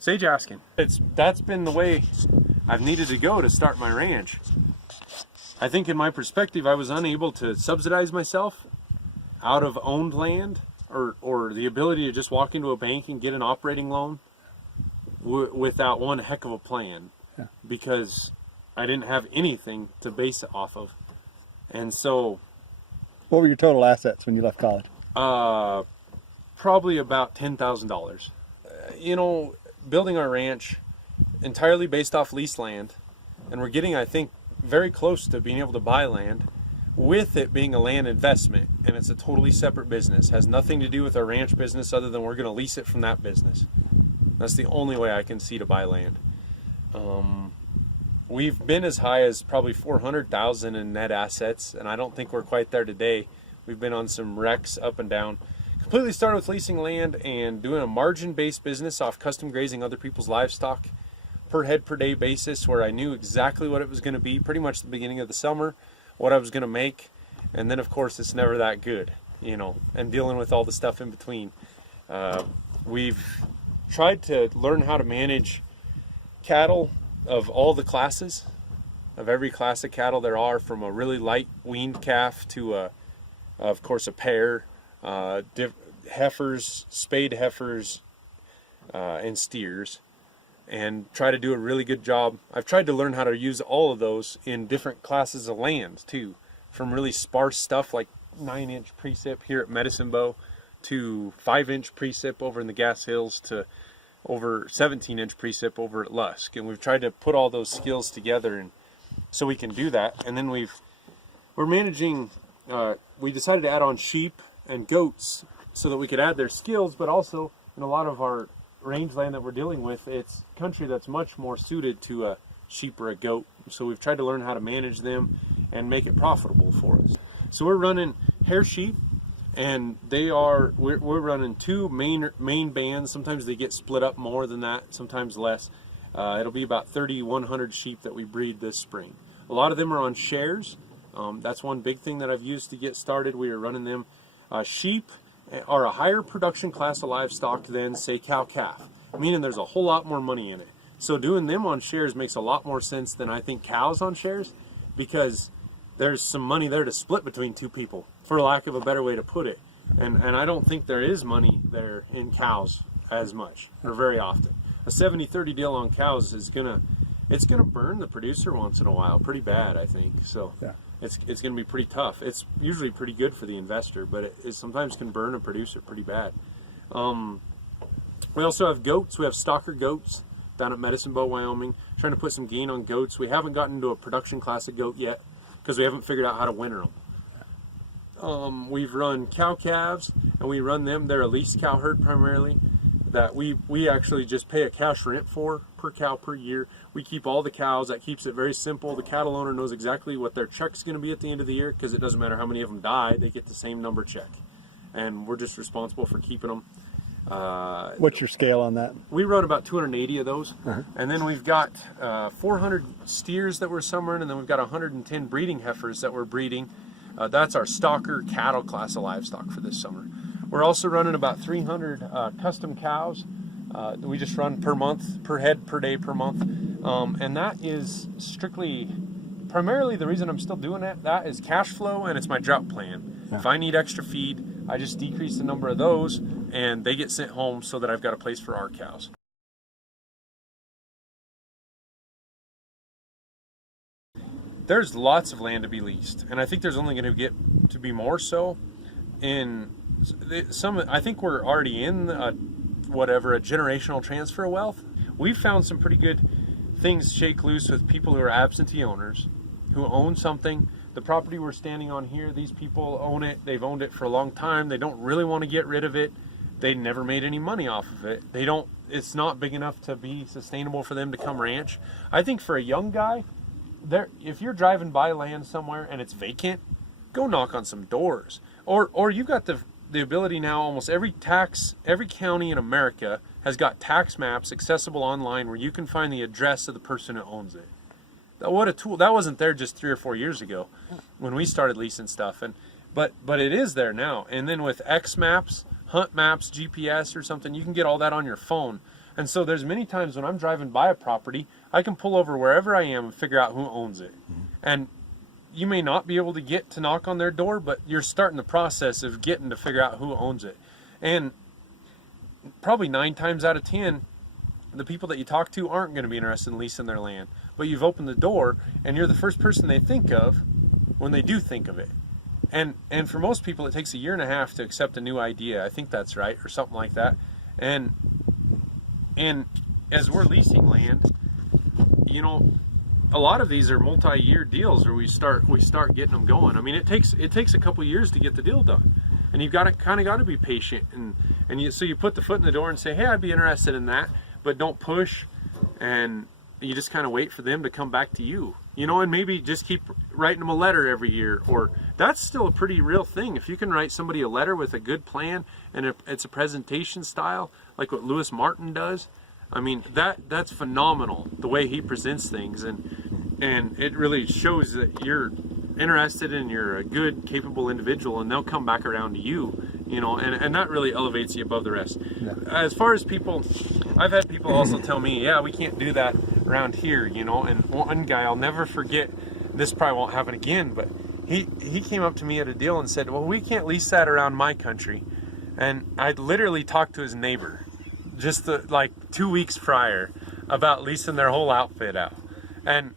Sage askin. That's been the way I've needed to go to start my ranch. I think in my perspective, I was unable to subsidize myself out of owned land, or the ability to just walk into a bank and get an operating loan without one heck of a plan, because I didn't have anything to base it off of. And so, what were your total assets when you left college? Probably about $10,000. You know, building our ranch entirely based off leased land, and we're getting, I think, very close to being able to buy land, with it being a land investment, and it's a totally separate business. Has nothing to do with our ranch business other than we're going to lease it from that business. That's the only way I can see to buy land. We've been as high as probably 400,000 in net assets, and I don't think we're quite there today. We've been on some wrecks up and down. Completely started with leasing land and doing a margin-based business off custom grazing other people's livestock, per head per day basis, where I knew exactly what it was going to be pretty much the beginning of the summer, what I was going to make, and then of course it's never that good, you know, and dealing with all the stuff in between. We've tried to learn how to manage cattle of all the classes, of every class of cattle there are, from a really light weaned calf to of course a pair, heifers, spayed heifers, and steers, and try to do a really good job. I've tried to learn how to use all of those in different classes of land too, from really sparse stuff like 9-inch precip here at Medicine Bow to 5-inch precip over in the Gas Hills to over 17-inch precip over at Lusk. And we've tried to put all those skills together, and so we can do that. And then we're managing, we decided to add on sheep and goats so that we could add their skills, but also in a lot of our rangeland that we're dealing with, it's country that's much more suited to a sheep or a goat. So we've tried to learn how to manage them and make it profitable for us. So we're running hair sheep, and we're running two main bands. Sometimes they get split up more than that, sometimes less. It'll be about 3,100 sheep that we breed this spring. A lot of them are on shares. That's one big thing that I've used to get started. We are running them. Sheep are a higher production class of livestock than, say, cow-calf, meaning there's a whole lot more money in it. So doing them on shares makes a lot more sense than I think cows on shares, because there's some money there to split between two people, for lack of a better way to put it. And I don't think there is money there in cows as much, or very often. A 70-30 deal on cows is it's gonna burn the producer once in a while pretty bad, I think. So yeah. It's going to be pretty tough. It's usually pretty good for the investor, but it sometimes can burn a producer pretty bad. We also have goats. We have stocker goats down at Medicine Bow, Wyoming. Trying to put some gain on goats. We haven't gotten into a production class of goat yet because we haven't figured out how to winter them. We've run cow calves, and we run them. They're a leased cow herd primarily, that we actually just pay a cash rent for per cow per year. We keep all the cows. That keeps it very simple. The cattle owner knows exactly what their check's going to be at the end of the year, because it doesn't matter how many of them die, they get the same number check, and we're just responsible for keeping them. What's your scale on that? We run about 280 of those, and then we've got 400 steers that we're summering, and then we've got 110 breeding heifers that we're breeding. That's our stocker cattle class of livestock for this summer. We're also running about 300 custom cows. We just run per month, per head, per day, per month. And that is primarily the reason I'm still doing that is cash flow, and it's my drought plan. Yeah. If I need extra feed, I just decrease the number of those, and they get sent home so that I've got a place for our cows. There's lots of land to be leased, and I think there's only going to get to be more so in some. I think we're already in a generational transfer of wealth. We've found some pretty good things shake loose with people who are absentee owners, who own something. The property we're standing on here, these people own it. They've owned it for a long time. They don't really want to get rid of it. They never made any money off of it. It's not big enough to be sustainable for them to come ranch. I think for a young guy, if you're driving by land somewhere and it's vacant, go knock on some doors. Or you've got the ability now, almost every county in America has got tax maps accessible online where you can find the address of the person who owns it. What a tool. That wasn't there just 3 or 4 years ago when we started leasing stuff. But it is there now. And then with X maps, Hunt Maps, GPS or something, you can get all that on your phone. And so there's many times when I'm driving by a property, I can pull over wherever I am and figure out who owns it. And you may not be able to get to knock on their door, but you're starting the process of getting to figure out who owns it. And probably 9 times out of 10, the people that you talk to aren't going to be interested in leasing their land. But you've opened the door, and you're the first person they think of when they do think of it. And for most people, it takes 1.5 years to accept a new idea. I think that's right, or something like that. And as we're leasing land, you know, a lot of these are multi-year deals where we start getting them going. I mean, it takes a couple years to get the deal done, and you've got to be patient, so you put the foot in the door and say, hey, I'd be interested in that, but don't push, and you just kind of wait for them to come back to you, you know, and maybe just keep writing them a letter every year. Or that's still a pretty real thing. If you can write somebody a letter with a good plan, and it's a presentation style like what Lewis Martin does, I mean, that's phenomenal, the way he presents things, and it really shows that you're interested and you're a good, capable individual, and they'll come back around to you, you know, and that really elevates you above the rest. Yeah. As far as people, I've had people also tell me, yeah, we can't do that around here, you know, and one guy, I'll never forget, this probably won't happen again, but he came up to me at a deal and said, well, we can't lease that around my country. And I literally talked to his neighbor just like 2 weeks prior about leasing their whole outfit out. And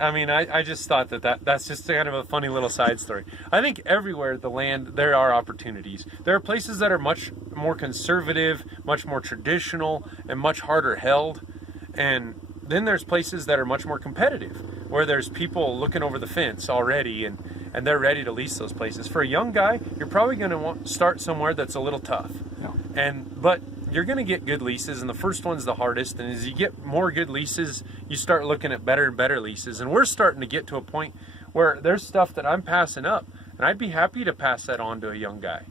I mean, I just thought that's just kind of a funny little side story. I think everywhere the land, there are opportunities. There are places that are much more conservative, much more traditional, and much harder held. And then there's places that are much more competitive, where there's people looking over the fence already, and they're ready to lease those places. For a young guy, you're probably going to want to start somewhere that's a little tough. Yeah. But you're going to get good leases, and the first one's the hardest. And as you get more good leases, you start looking at better and better leases. And we're starting to get to a point where there's stuff that I'm passing up, and I'd be happy to pass that on to a young guy.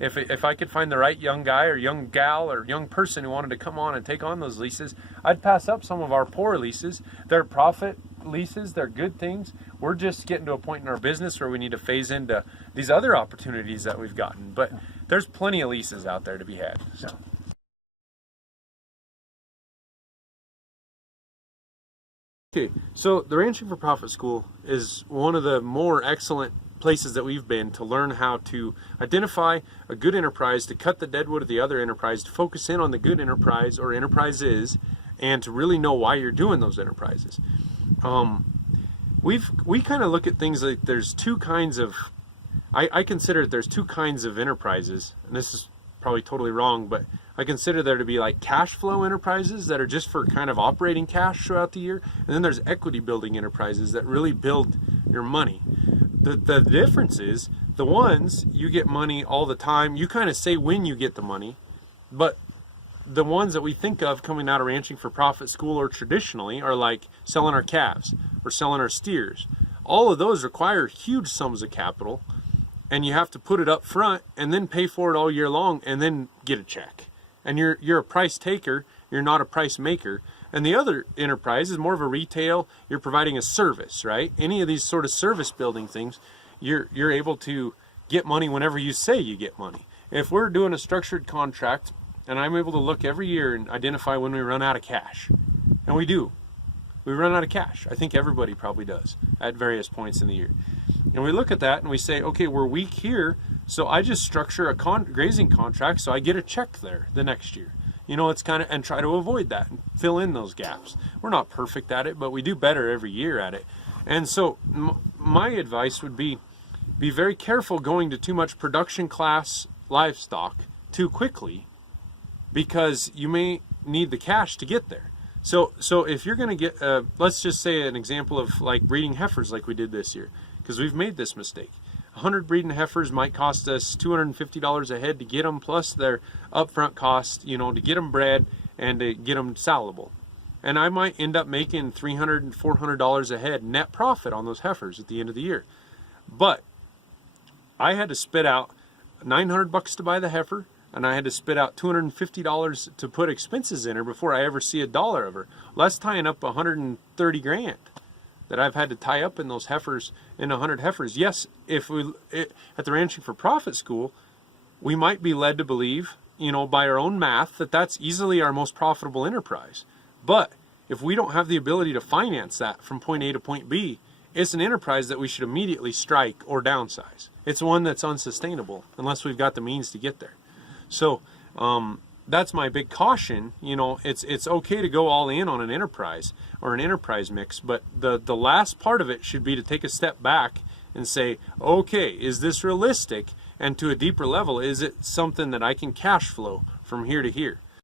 If I could find the right young guy or young gal or young person who wanted to come on and take on those leases, I'd pass up some of our poor leases. They're profit leases, they're good things. We're just getting to a point in our business where we need to phase into these other opportunities that we've gotten. But there's plenty of leases out there to be had. So. Okay, so the Ranching for Profit School is one of the more excellent places that we've been to learn how to identify a good enterprise, to cut the deadwood of the other enterprise, to focus in on the good enterprise or enterprises, and to really know why you're doing those enterprises. We kind of look at things like there's two kinds of, I consider there's two kinds of enterprises, and this is probably totally wrong, but I consider there to be like cash flow enterprises that are just for kind of operating cash throughout the year, and then there's equity building enterprises that really build your money. The difference is, the ones, you get money all the time, you kind of say when you get the money, but the ones that we think of coming out of Ranching for Profit School or traditionally are like selling our calves or selling our steers. All of those require huge sums of capital, and you have to put it up front and then pay for it all year long and then get a check. And you're a price taker, you're not a price maker. And the other enterprise is more of a retail, you're providing a service, right? Any of these sort of service building things, you're able to get money whenever you say you get money. If we're doing a structured contract, and I'm able to look every year and identify when we run out of cash, and we do. We run out of cash. I think everybody probably does at various points in the year. And we look at that and we say, okay, we're weak here, so I just structure a grazing contract so I get a check there the next year. You know, it's kind of, and try to avoid that and fill in those gaps. We're not perfect at it, but we do better every year at it. And so my advice would be very careful going to too much production class livestock too quickly, because you may need the cash to get there. So if you're going to get, let's just say an example of like breeding heifers like we did this year, because we've made this mistake. 100 breeding heifers might cost us $250 a head to get them, plus their upfront cost, you know, to get them bred and to get them salable. And I might end up making $300 and $400 a head net profit on those heifers at the end of the year. But I had to spit out $900 to buy the heifer, and I had to spit out $250 to put expenses in her before I ever see a dollar of her. Less tying up $130 grand that I've had to tie up in those heifers, in 100 heifers. Yes, at the Ranching for Profit School, we might be led to believe you know, by our own math, that that's easily our most profitable enterprise. But if we don't have the ability to finance that from point A to point B, it's an enterprise that we should immediately strike or downsize. It's one that's unsustainable unless we've got the means to get there. So that's my big caution. You know, it's okay to go all in on an enterprise or an enterprise mix, but the last part of it should be to take a step back and say, okay, is this realistic? And to a deeper level, is it something that I can cash flow from here to here?